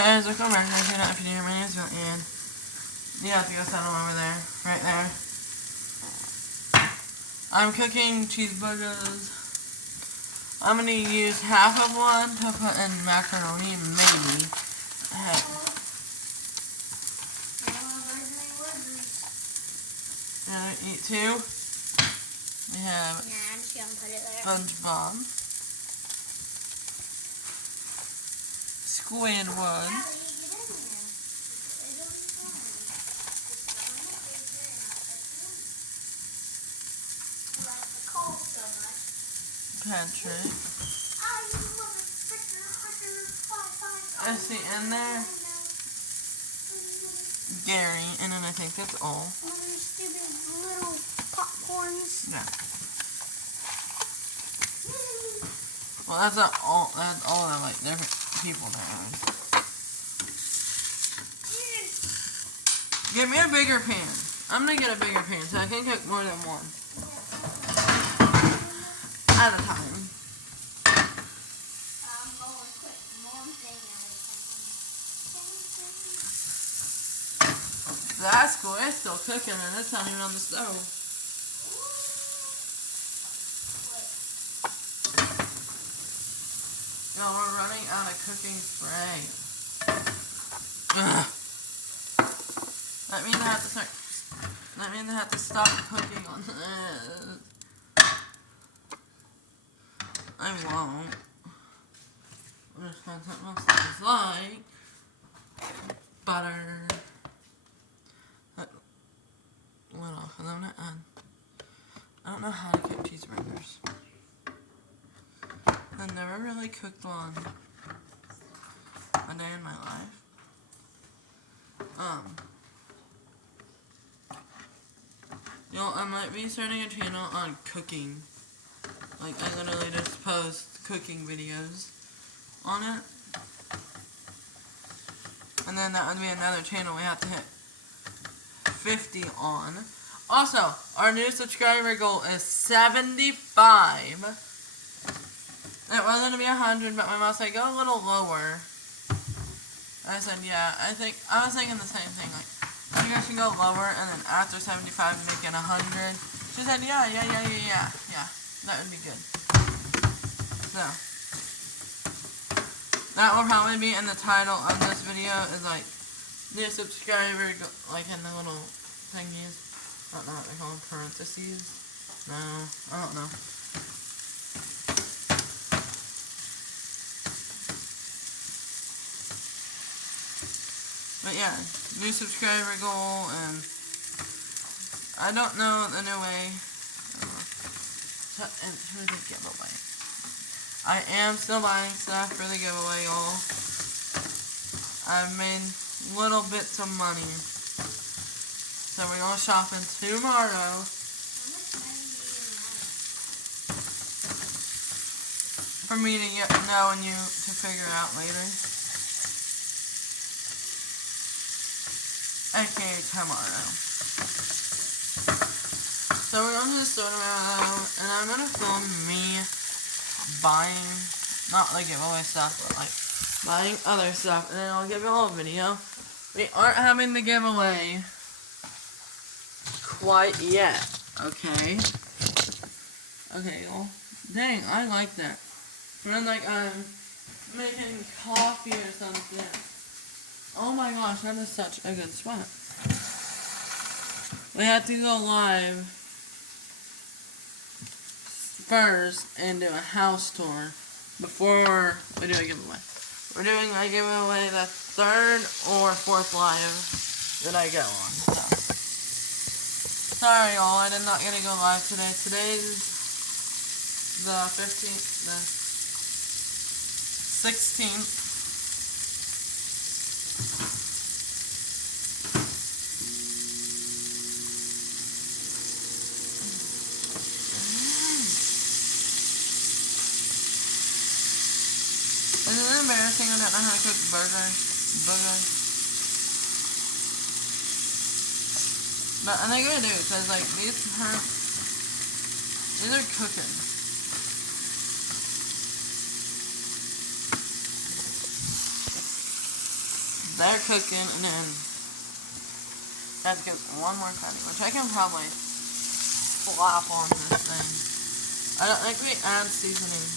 guys, welcome back to my channel. If you're new, my name is Bill, and you have to go set them over there, right there. I'm cooking cheeseburgers. I'm gonna use half of one to put in macaroni, maybe. Heck. Gonna eat two. We have I'm just gonna put it there. SpongeBob, Squidward, Patrick. I see in there Gary, and then I think that's all. Stupid little popcorns. Yeah. Well, that's not all. That's all the like different people there. Give me a bigger pan. I'm gonna get a bigger pan so I can cook more than one at a time. That's cool. It's still cooking and it's not even on the stove. Y'all, we're running out of cooking spray. Ugh. That means I have to start. That means I have to stop cooking on this. I won't. I'm just gonna put most of this like butter. What else? And I'm gonna add. I don't know how to cook cheeseburgers. I've never really cooked one a day in my life. Y'all, I might be starting a channel on cooking. Like, I literally just post cooking videos on it. And then that would be another channel we have to hit 50 on. Also, our new subscriber goal is 75. It was going to be 100, but my mom said, go a little lower. I said, yeah, I was thinking the same thing. Like, you guys should go lower, and then after 75, make it 100. She said, yeah. That would be good. So, that will probably be in the title of this video, is like, new subscriber, like in the little thingies. I don't know what they call them, parentheses. No, I don't know. But yeah, new subscriber goal, and I don't know the new way to enter the giveaway. I am still buying stuff for the giveaway, y'all. I've made little bits of money. So we're going shopping tomorrow. For me to know and you to figure out later. Okay, tomorrow. So we're going to the store tomorrow, and I'm going to film me buying, not like giveaway stuff, but like buying other stuff, and then I'll give you all a video. We aren't having the giveaway quite yet, okay? Okay, y'all. Dang, I like that. When like I'm making coffee or something. Oh my gosh, that is such a good spot. We have to go live first and do a house tour before we do a giveaway. We're doing a giveaway the 3rd or 4th live that I go on. So. Sorry y'all, I did not get to go live today. Today's the 15th, the 16th. Isn't it embarrassing I don't know how to cook burgers? But I think I do, because like these are cooking. they're cooking, and then I have to get one more cutting, which I can probably slap on this thing. I don't think we add seasoning.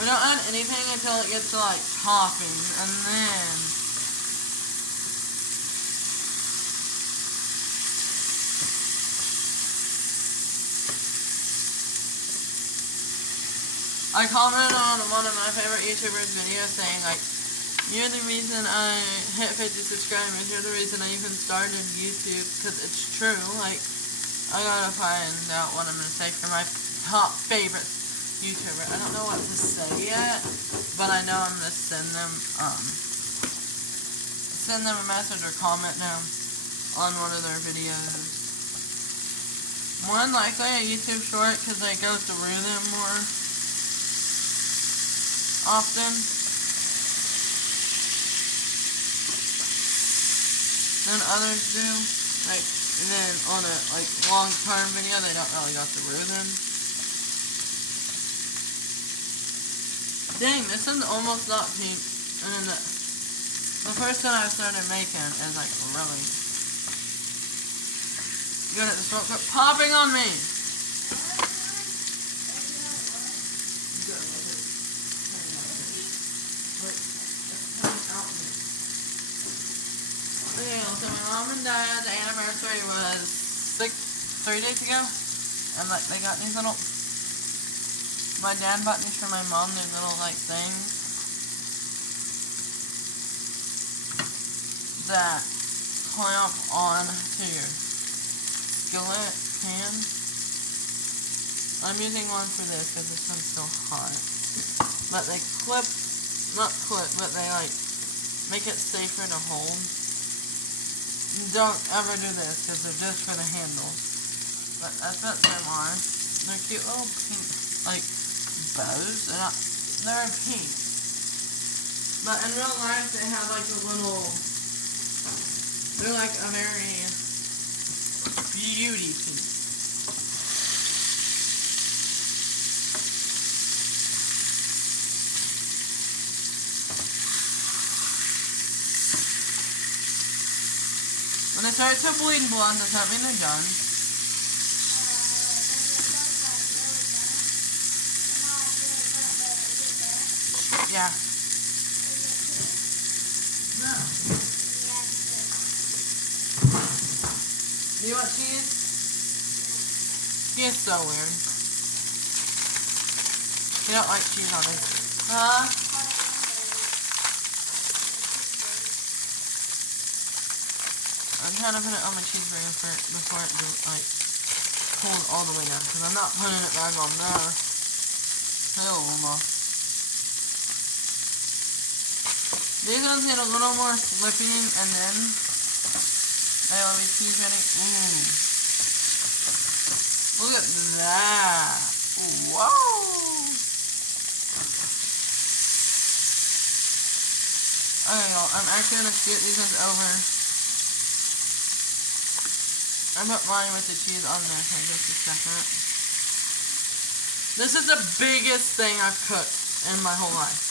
We don't add anything until it gets to like topping, and then I commented on one of my favorite YouTubers' videos saying, like, you're the reason I hit 50 subscribers, you're the reason I even started YouTube, because it's true. Like, I gotta find out what I'm gonna say for my top favorite YouTuber. I don't know what to say yet, but I know I'm gonna send them a message or comment them on one of their videos. More than likely a YouTube short, because I go through them more often than others do. Like, and then on a like long-term video, they don't really go through them. Dang, this one's almost not pink. And then the first one I started making is like really good at the smoke. Quit popping on me! So my mom and dad's anniversary was 3 days ago, and like they got these little. My dad bought these for my mom. These little like things that clamp on to your skillet pan. I'm using one for this because this one's so hot. But they not clip, but they like make it safer to hold. Don't ever do this because they're just for the handle. But that's what them are. They're cute little pink, like, bows. They're pink. But in real life, they have like a little. They're like a very beauty pink. When it starts to bleed blood, does that mean they're done? Yeah. No. Do you want cheese? He is so weird. You don't like cheese on it. Huh? I'm trying to put it on my cheeseburger before it like cools all the way down, because I'm not putting it back on there. Hell. These ones get a little more slipping, and then they will be cheese ready. Ooh. Look at that. Whoa. Okay, y'all, I'm actually going to scoot these ones over. I put mine with the cheese on there for just a second. This is the biggest thing I've cooked in my whole life.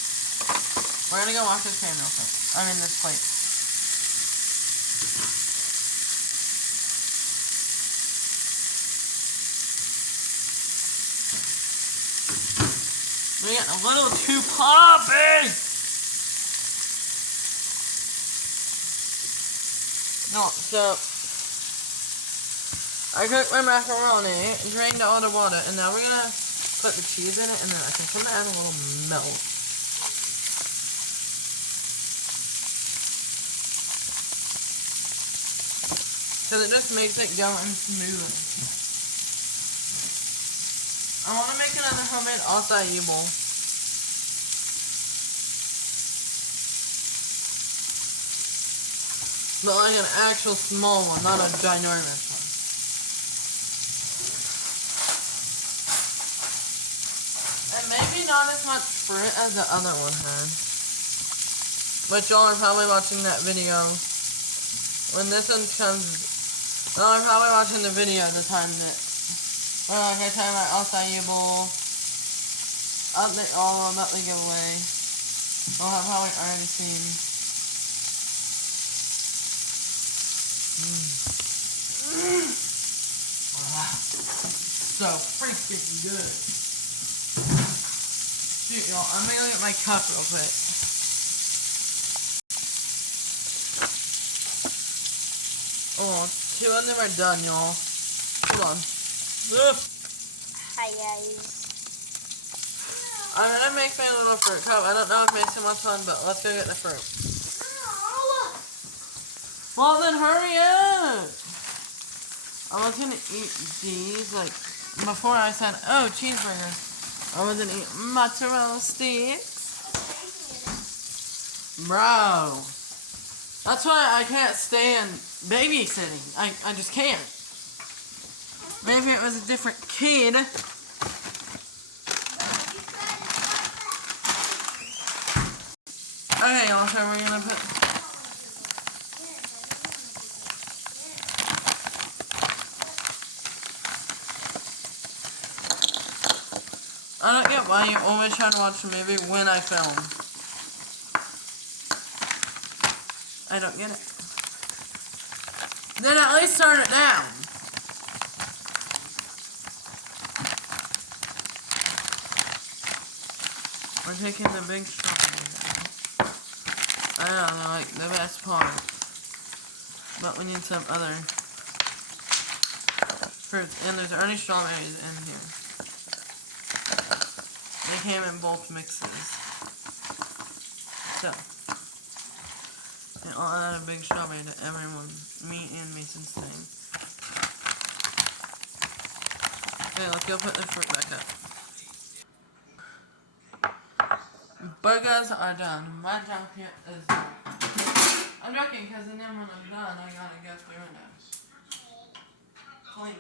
We're gonna go wash this pan real quick. I mean this plate. We're getting a little too poppy! No, so I cooked my macaroni, drained all the water, and now we're gonna put the cheese in it, and then I think I'm gonna add a little milk. Because it just makes it go and smooth. I want to make another homemade acai bowl. But like an actual small one, not a ginormous one. And maybe not as much fruit as the other one had. But y'all are probably watching that video. When this one comes, y'all are probably watching the video at the time that, where like I tried my acai bowl. Update all about the giveaway. We'll have probably already seen. So freaking good. Shoot, y'all. I'm gonna go get my cup real quick. Oh, 2 of them are done, y'all. Hold on. Ugh. Hi guys. I'm gonna make my little fruit cup. I don't know if it makes too much fun, but let's go get the fruit. Well, then hurry up. I was gonna eat these, like, before I said, oh, cheeseburgers. I was gonna eat mozzarella sticks. Bro. That's why I can't stand babysitting. I just can't. Maybe it was a different kid. Okay, y'all, so we're gonna put... I don't get why you always try to watch a movie when I film. I don't get it. Then at least turn it down. We're taking the big strawberry now. I don't know, like the best part. But we need some other fruits. And there's already strawberries in here. They came in both mixes. So, and I'll add a big strawberry to everyone, me and Mason's thing. Okay, let's go put the fruit back up. Burgers are done. My job here is done. I'm joking, because then when I'm done, I gotta go through and clean.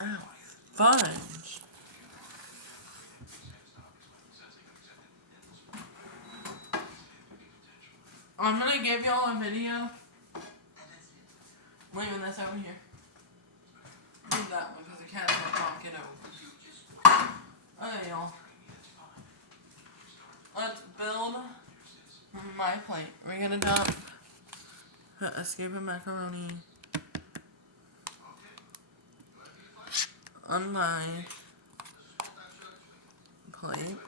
Ow, fudge. I'm gonna give y'all a video. Leaving this over here. Leave that one because the cat's gonna knock it over. Okay, y'all. Let's build my plate. We're gonna dump a scoop of macaroni on my plate.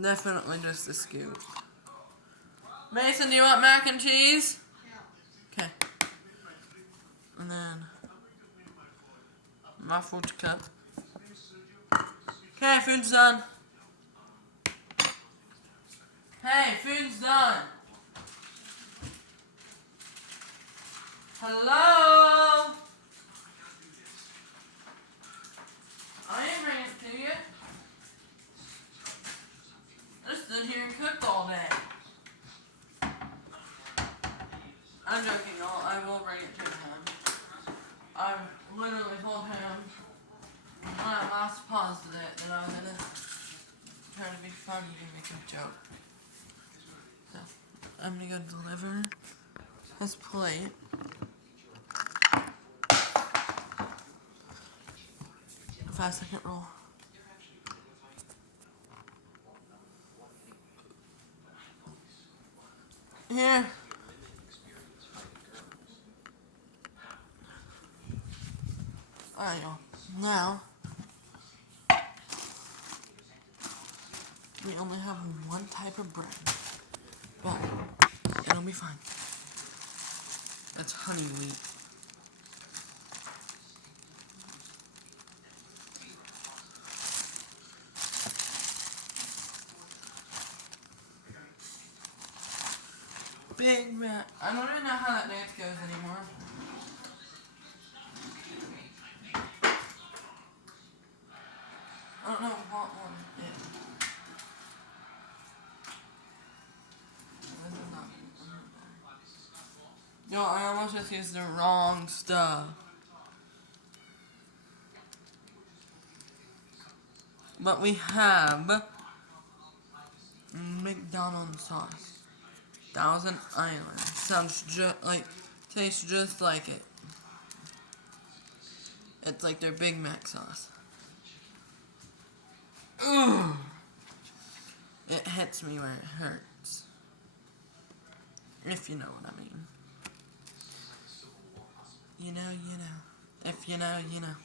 Definitely just a scoop. Mason, do you want mac and cheese? No. Okay. And then my fruit cup. Okay, food's done. Hey, food's done. Hello? I didn't bring it to you. I just stood here and cooked all day. I'm joking, y'all. I will bring it to him. I literally told him when I last paused it that I was gonna try to be funny and make a joke. So, I'm gonna go deliver his plate. A 5-second roll. Here. Alright, y'all. Now, we only have one type of bread, but it'll be fine. It's honey wheat. Big Mac. I don't even know how that dance goes anymore. I don't know what one it is. This is not. Yo, I almost just used the wrong stuff. But we have McDonald's sauce. Thousand Island. Sounds just like, Tastes just like it. It's like their Big Mac sauce. Ugh. It hits me where it hurts. If you know what I mean. You know, you know. If you know, you know.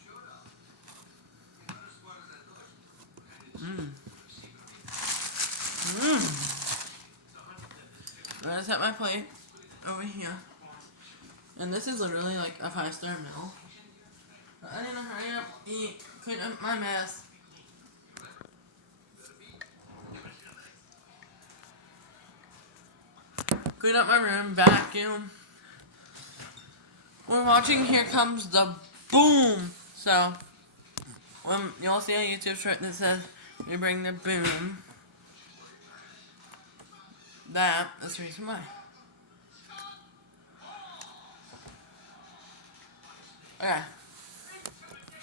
Mmm. Mmm. I'm gonna set my plate over here. And this is literally like a 5-star meal. But I need to hurry up, eat, clean up my mess. Clean up my room, vacuum. We're watching Here Comes the Boom. So, when you'll see a YouTube short that says, we bring the boom. That is the reason why. Okay.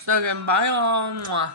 So again, bye all. Mwah.